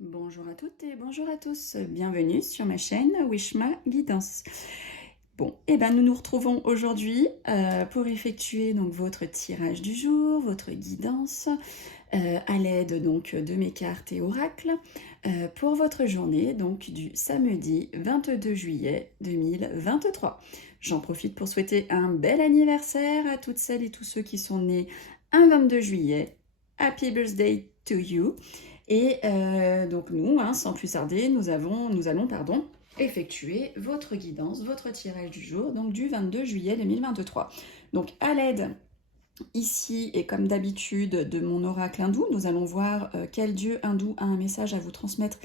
Bonjour à toutes et bonjour à tous, bienvenue sur ma chaîne Wishma Guidance. Bon, et ben nous nous retrouvons aujourd'hui pour effectuer donc votre tirage du jour, votre guidance, à l'aide donc de mes cartes et oracles pour votre journée donc du samedi 22 juillet 2023. J'en profite pour souhaiter un bel anniversaire à toutes celles et tous ceux qui sont nés un 22 juillet. Happy birthday to you! Et donc nous, sans plus tarder, nous allons effectuer votre guidance, votre tirage du jour, donc du 22 juillet 2023. Donc à l'aide ici, et comme d'habitude, de mon oracle hindou, nous allons voir quel dieu hindou a un message à vous transmettre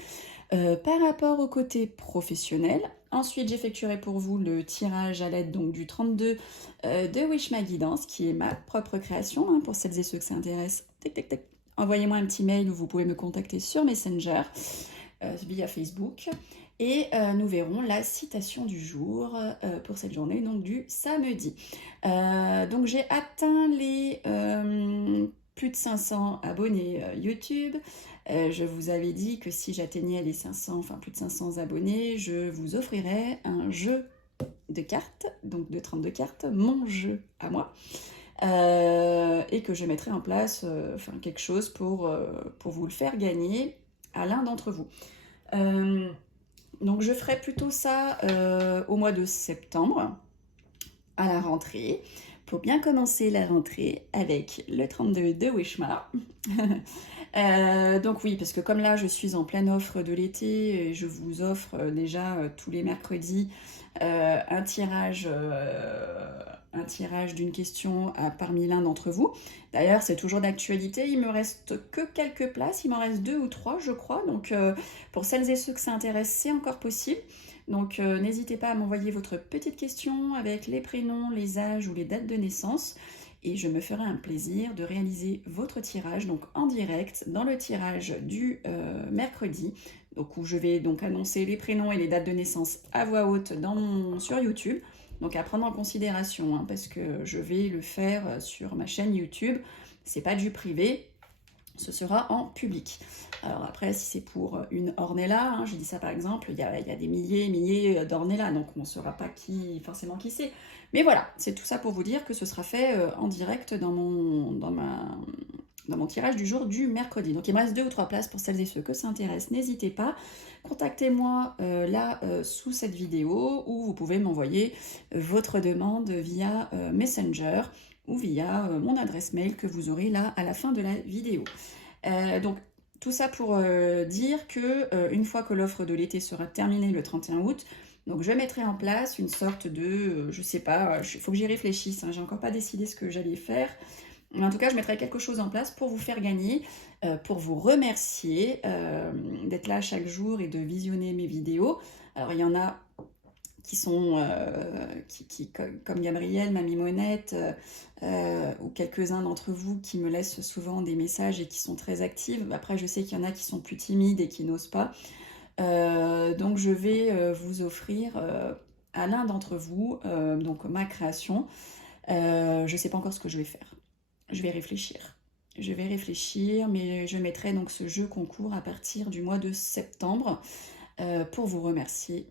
par rapport au côté professionnel. Ensuite, j'effectuerai pour vous le tirage à l'aide donc du 32 de Wishma Guidance, qui est ma propre création, pour celles et ceux que ça intéresse. Tic, tic, tic. Envoyez-moi un petit mail où vous pouvez me contacter sur Messenger, via Facebook. Et nous verrons la citation du jour pour cette journée, donc du samedi. Donc j'ai atteint les plus de 500 abonnés YouTube. Je vous avais dit que si j'atteignais les 500, enfin plus de 500 abonnés, je vous offrirais un jeu de cartes, donc de 32 cartes, mon jeu à moi. Et que je mettrai en place quelque chose pour vous le faire gagner à l'un d'entre vous. Donc je ferai plutôt ça au mois de septembre, à la rentrée, pour bien commencer la rentrée avec le 32 de Wishma. Donc oui, parce que comme là je suis en pleine offre de l'été, et je vous offre déjà tous les mercredis un tirage d'une question parmi l'un d'entre vous. D'ailleurs, c'est toujours d'actualité, il me reste que quelques places, il m'en reste 2 ou 3 je crois, donc pour celles et ceux que ça intéresse, c'est encore possible. Donc n'hésitez pas à m'envoyer votre petite question avec les prénoms, les âges ou les dates de naissance, et je me ferai un plaisir de réaliser votre tirage donc en direct dans le tirage du mercredi, donc où je vais donc annoncer les prénoms et les dates de naissance à voix haute sur YouTube. Donc à prendre en considération, parce que je vais le faire sur ma chaîne YouTube. C'est pas du privé, ce sera en public. Alors après, si c'est pour une Ornella, je dis ça par exemple, il y a des milliers et milliers d'Ornella, donc on ne saura pas forcément qui c'est. Mais voilà, c'est tout ça pour vous dire que ce sera fait en direct dans mon tirage du jour du mercredi. Donc il me reste 2 ou 3 places pour celles et ceux que ça intéresse. N'hésitez pas, contactez-moi là sous cette vidéo, ou vous pouvez m'envoyer votre demande via Messenger ou via mon adresse mail que vous aurez là à la fin de la vidéo. Donc tout ça pour dire que une fois que l'offre de l'été sera terminée le 31 août, donc je mettrai en place une sorte de, je sais pas, il faut que j'y réfléchisse, j'ai encore pas décidé ce que j'allais faire. Mais en tout cas, je mettrai quelque chose en place pour vous faire gagner, pour vous remercier d'être là chaque jour et de visionner mes vidéos. Alors il y en a qui sont, comme Gabrielle, Mamie Monette, ou quelques-uns d'entre vous qui me laissent souvent des messages et qui sont très actives. Après, je sais qu'il y en a qui sont plus timides et qui n'osent pas. Donc, je vais vous offrir à l'un d'entre vous donc ma création. Je ne sais pas encore ce que je vais faire. Je vais réfléchir. Mais je mettrai donc ce jeu concours à partir du mois de septembre pour vous remercier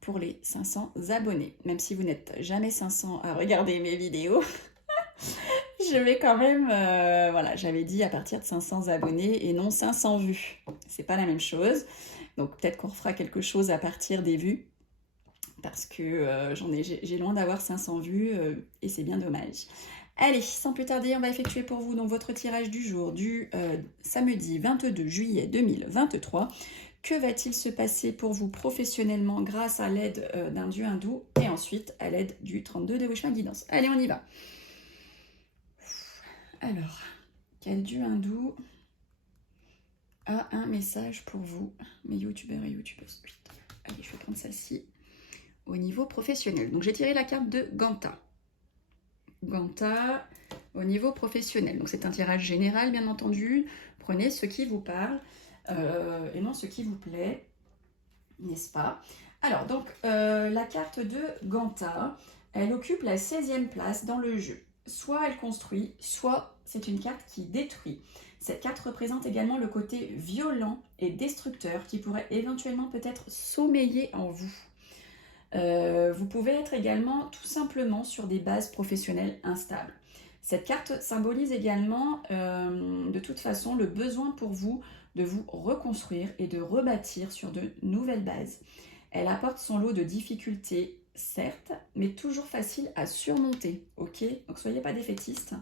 pour les 500 abonnés. Même si vous n'êtes jamais 500 à regarder mes vidéos, je vais quand même, voilà, j'avais dit à partir de 500 abonnés et non 500 vues. C'est pas la même chose. Donc peut-être qu'on refera quelque chose à partir des vues, parce que j'ai loin d'avoir 500 vues et c'est bien dommage. Allez, sans plus tarder, on va effectuer pour vous donc votre tirage du jour du samedi 22 juillet 2023. Que va-t-il se passer pour vous professionnellement grâce à l'aide d'un dieu hindou et ensuite à l'aide du 32 de Wishma Guidance? Allez, on y va. Alors, quel dieu hindou a un message pour vous, mes youtubeurs et youtubeuses? Allez, je vais prendre celle-ci. Au niveau professionnel. Donc, j'ai tiré la carte de Ganta. Ganta au niveau professionnel. Donc, c'est un tirage général, bien entendu. Prenez ce qui vous parle. Et non ce qui vous plaît, n'est-ce pas? Alors, donc, la carte de Ganta, elle occupe la 16e place dans le jeu. Soit elle construit, soit c'est une carte qui détruit. Cette carte représente également le côté violent et destructeur qui pourrait éventuellement peut-être sommeiller en vous. Vous pouvez être également tout simplement sur des bases professionnelles instables. Cette carte symbolise également de toute façon le besoin pour vous de vous reconstruire et de rebâtir sur de nouvelles bases. Elle apporte son lot de difficultés, certes, mais toujours facile à surmonter, ok? Donc soyez pas défaitistes,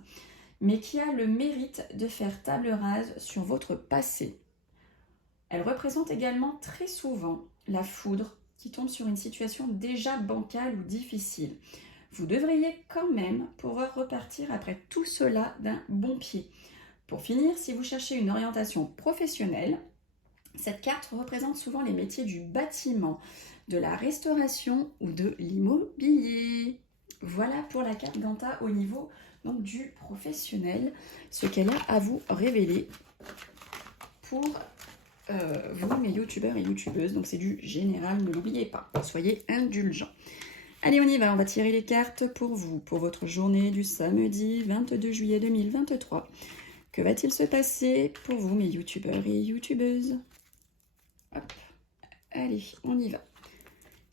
mais qui a le mérite de faire table rase sur votre passé. Elle représente également très souvent la foudre qui tombe sur une situation déjà bancale ou difficile. Vous devriez quand même pouvoir repartir après tout cela d'un bon pied. Pour finir, si vous cherchez une orientation professionnelle, cette carte représente souvent les métiers du bâtiment, de la restauration ou de l'immobilier. Voilà pour la carte Ganta au niveau donc, du professionnel, ce qu'elle a à vous révéler pour vous, mes youtubeurs et youtubeuses. Donc c'est du général, ne l'oubliez pas, soyez indulgents. Allez, on y va, on va tirer les cartes pour vous, pour votre journée du samedi 22 juillet 2023. Que va-t-il se passer pour vous, mes youtubeurs et youtubeuses? Hop, allez, on y va.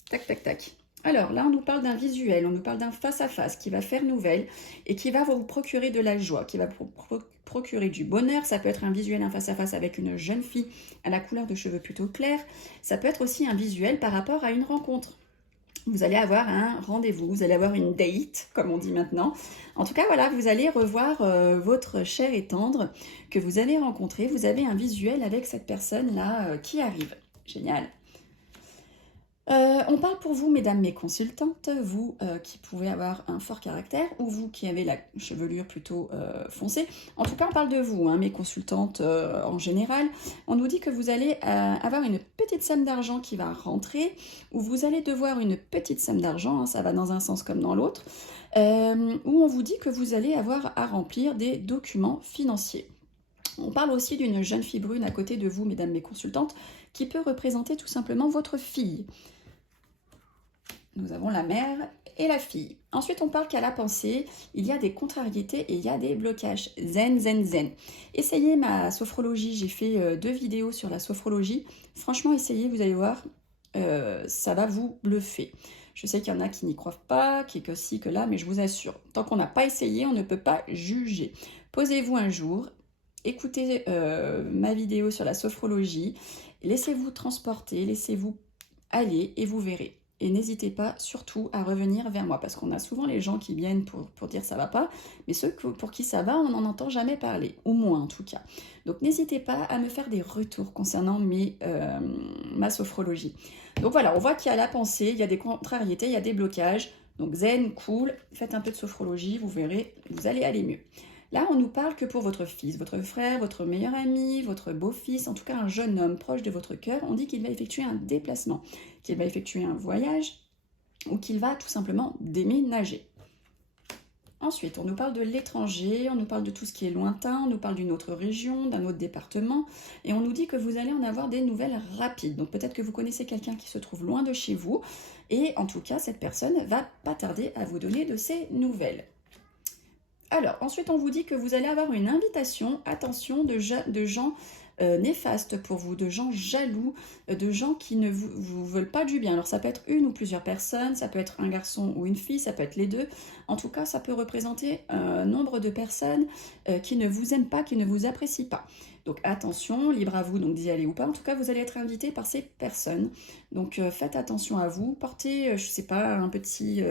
Tac, tac, tac. Alors là, on nous parle d'un visuel, on nous parle d'un face-à-face qui va faire nouvelle et qui va vous procurer de la joie, qui va procurer du bonheur. Ça peut être un visuel, un face-à-face avec une jeune fille à la couleur de cheveux plutôt claire. Ça peut être aussi un visuel par rapport à une rencontre. Vous allez avoir un rendez-vous, vous allez avoir une date, comme on dit maintenant. En tout cas, voilà, vous allez revoir votre cher et tendre que vous allez rencontrer. Vous avez un visuel avec cette personne-là qui arrive. Génial. On parle pour vous, mesdames mes consultantes, vous qui pouvez avoir un fort caractère ou vous qui avez la chevelure plutôt foncée. En tout cas, on parle de vous, hein, mes consultantes en général. On nous dit que vous allez avoir une petite somme d'argent qui va rentrer ou vous allez devoir une petite somme d'argent, hein, ça va dans un sens comme dans l'autre, où on vous dit que vous allez avoir à remplir des documents financiers. On parle aussi d'une jeune fille brune à côté de vous, mesdames mes consultantes, qui peut représenter tout simplement votre fille. Nous avons la mère et la fille. Ensuite, on parle qu'à la pensée, il y a des contrariétés et il y a des blocages. Zen, zen, zen. Essayez ma sophrologie. J'ai fait 2 vidéos sur la sophrologie. Franchement, essayez, vous allez voir, ça va vous bluffer. Je sais qu'il y en a qui n'y croient pas, qui est que ci, que là, mais je vous assure, tant qu'on n'a pas essayé, on ne peut pas juger. Posez-vous un jour, écoutez ma vidéo sur la sophrologie, laissez-vous transporter, laissez-vous aller et vous verrez. Et n'hésitez pas surtout à revenir vers moi, parce qu'on a souvent les gens qui viennent pour dire ça va pas, mais ceux pour qui ça va, on n'en entend jamais parler, au moins en tout cas. Donc n'hésitez pas à me faire des retours concernant ma sophrologie. Donc voilà, on voit qu'il y a la pensée, il y a des contrariétés, il y a des blocages. Donc zen, cool, faites un peu de sophrologie, vous verrez, vous allez aller mieux. Là, on nous parle que pour votre fils, votre frère, votre meilleur ami, votre beau-fils, en tout cas un jeune homme proche de votre cœur, on dit qu'il va effectuer un déplacement, qu'il va effectuer un voyage ou qu'il va tout simplement déménager. Ensuite, on nous parle de l'étranger, on nous parle de tout ce qui est lointain, on nous parle d'une autre région, d'un autre département, et on nous dit que vous allez en avoir des nouvelles rapides. Donc peut-être que vous connaissez quelqu'un qui se trouve loin de chez vous, et en tout cas, cette personne va pas tarder à vous donner de ses nouvelles. Alors, ensuite, on vous dit que vous allez avoir une invitation, attention, de gens néfastes pour vous, de gens jaloux, de gens qui ne vous veulent pas du bien. Alors, ça peut être une ou plusieurs personnes, ça peut être un garçon ou une fille, ça peut être les deux. En tout cas, ça peut représenter un nombre de personnes qui ne vous aiment pas, qui ne vous apprécient pas. Donc attention, libre à vous donc d'y aller ou pas. En tout cas, vous allez être invité par ces personnes. Donc faites attention à vous. Portez, je sais pas, un petit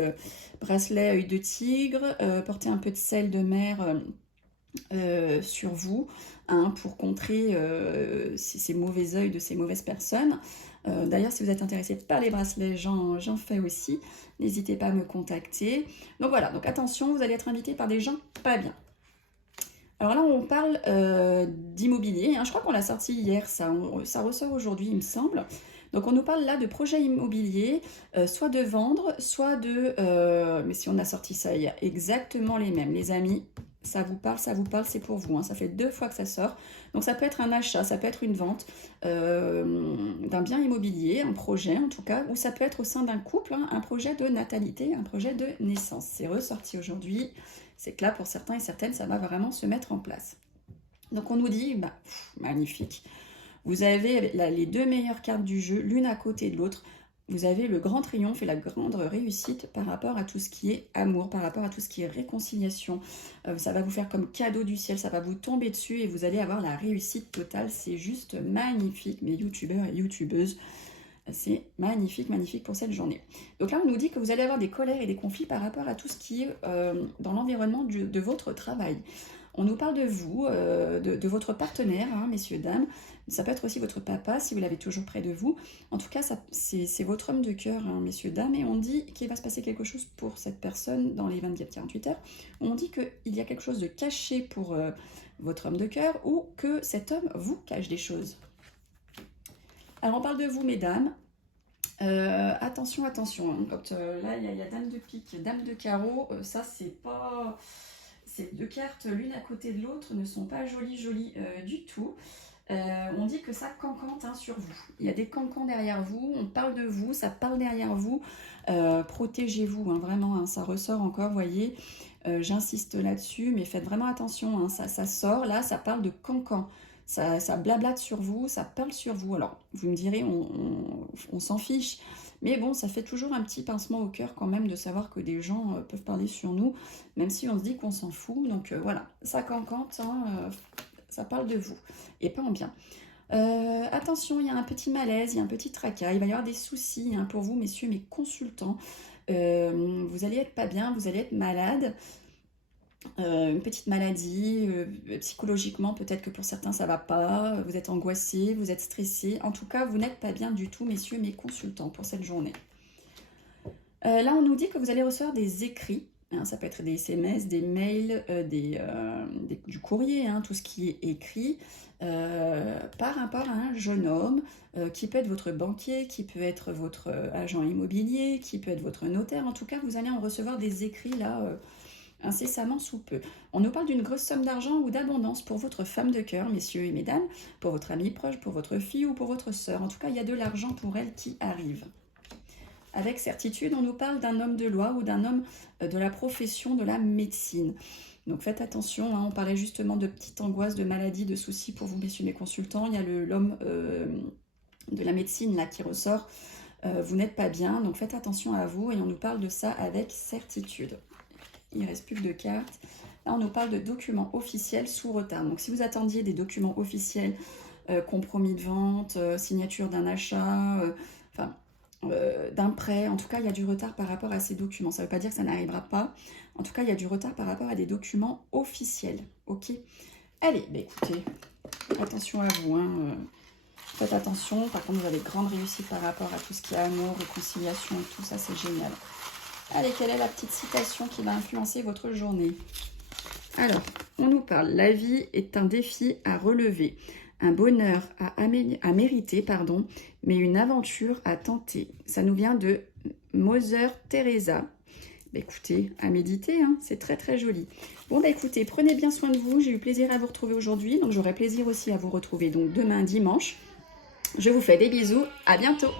bracelet œil de tigre. Portez un peu de sel de mer sur vous hein, pour contrer ces mauvais œils de ces mauvaises personnes. D'ailleurs, si vous êtes intéressé par les bracelets, j'en fais aussi. N'hésitez pas à me contacter. Donc voilà, donc attention, vous allez être invité par des gens pas bien. Alors là, on parle d'immobilier. Hein. Je crois qu'on l'a sorti hier, ça ressort aujourd'hui, il me semble. Donc on nous parle là de projets immobiliers, soit de vendre, soit de... mais si on a sorti ça hier, exactement les mêmes. Les amis, ça vous parle, c'est pour vous. Hein. Ça fait 2 fois que ça sort. Donc ça peut être un achat, ça peut être une vente d'un bien immobilier, un projet en tout cas, ou ça peut être au sein d'un couple, hein, un projet de natalité, un projet de naissance. C'est ressorti aujourd'hui. C'est que là, pour certains et certaines, ça va vraiment se mettre en place. Donc on nous dit, bah, magnifique. Vous avez les deux meilleures cartes du jeu, l'une à côté de l'autre. Vous avez le grand triomphe et la grande réussite par rapport à tout ce qui est amour, par rapport à tout ce qui est réconciliation. Ça va vous faire comme cadeau du ciel, ça va vous tomber dessus et vous allez avoir la réussite totale. C'est juste magnifique, mes youtubeurs et youtubeuses. C'est magnifique, magnifique pour cette journée. Donc là, on nous dit que vous allez avoir des colères et des conflits par rapport à tout ce qui est dans l'environnement de votre travail. On nous parle de vous, de votre partenaire, hein, messieurs, dames. Ça peut être aussi votre papa, si vous l'avez toujours près de vous. En tout cas, c'est votre homme de cœur, hein, messieurs, dames. Et on dit qu'il va se passer quelque chose pour cette personne dans les 24-48 heures. On dit qu'il y a quelque chose de caché pour votre homme de cœur ou que cet homme vous cache des choses. Alors, on parle de vous, mesdames. Attention, attention. Hein. Là, il y a dame de pique, dame de carreau. Ça, c'est pas... Ces deux cartes, l'une à côté de l'autre, ne sont pas jolies du tout. On dit que ça cancante hein, sur vous. Il y a des cancans derrière vous, on parle de vous, ça parle derrière vous. Protégez-vous, hein, vraiment, hein, ça ressort encore, vous voyez. J'insiste là-dessus, mais faites vraiment attention, hein, ça sort, là, ça parle de cancan. Ça blablate sur vous, ça parle sur vous. Alors, vous me direz, on s'en fiche. Mais bon, ça fait toujours un petit pincement au cœur quand même de savoir que des gens peuvent parler sur nous, même si on se dit qu'on s'en fout. Donc voilà, ça cancante, hein, ça parle de vous, et pas en bien. Attention, il y a un petit malaise, il y a un petit tracas, il va y avoir des soucis hein, pour vous, messieurs, mes consultants. Vous allez être pas bien, vous allez être malade. Une petite maladie, psychologiquement peut-être que pour certains ça va pas, vous êtes angoissé, vous êtes stressé, en tout cas vous n'êtes pas bien du tout messieurs mes consultants pour cette journée. Là on nous dit que vous allez recevoir des écrits, hein, ça peut être des SMS, des mails, du courrier, hein, tout ce qui est écrit par rapport à un jeune homme qui peut être votre banquier, qui peut être votre agent immobilier, qui peut être votre notaire, en tout cas vous allez en recevoir des écrits là incessamment sous peu. On nous parle d'une grosse somme d'argent ou d'abondance pour votre femme de cœur, messieurs et mesdames, pour votre ami proche, pour votre fille ou pour votre sœur. En tout cas, il y a de l'argent pour elle qui arrive. Avec certitude, on nous parle d'un homme de loi ou d'un homme de la profession de la médecine. Donc faites attention, hein, on parlait justement de petites angoisses, de maladies, de soucis pour vous, messieurs mes consultants. Il y a l'homme de la médecine là qui ressort. Vous n'êtes pas bien, donc faites attention à vous et on nous parle de ça avec certitude. Il ne reste plus que 2 cartes. Là, on nous parle de documents officiels sous retard. Donc, si vous attendiez des documents officiels, compromis de vente, signature d'un achat, d'un prêt, en tout cas, il y a du retard par rapport à ces documents. Ça ne veut pas dire que ça n'arrivera pas. En tout cas, il y a du retard par rapport à des documents officiels. Ok. Allez, bah écoutez, attention à vous. Hein, faites attention. Par contre, vous avez de grandes réussites par rapport à tout ce qui est amour, réconciliation et tout ça, c'est génial. Allez, quelle est la petite citation qui va influencer votre journée? Alors, on nous parle, la vie est un défi à relever, un bonheur à mériter, pardon, mais une aventure à tenter. Ça nous vient de Mother Teresa. Bah, écoutez, à méditer, hein, c'est très très joli. Bon, bah écoutez, prenez bien soin de vous, j'ai eu plaisir à vous retrouver aujourd'hui, donc j'aurai plaisir aussi à vous retrouver donc demain dimanche. Je vous fais des bisous, à bientôt.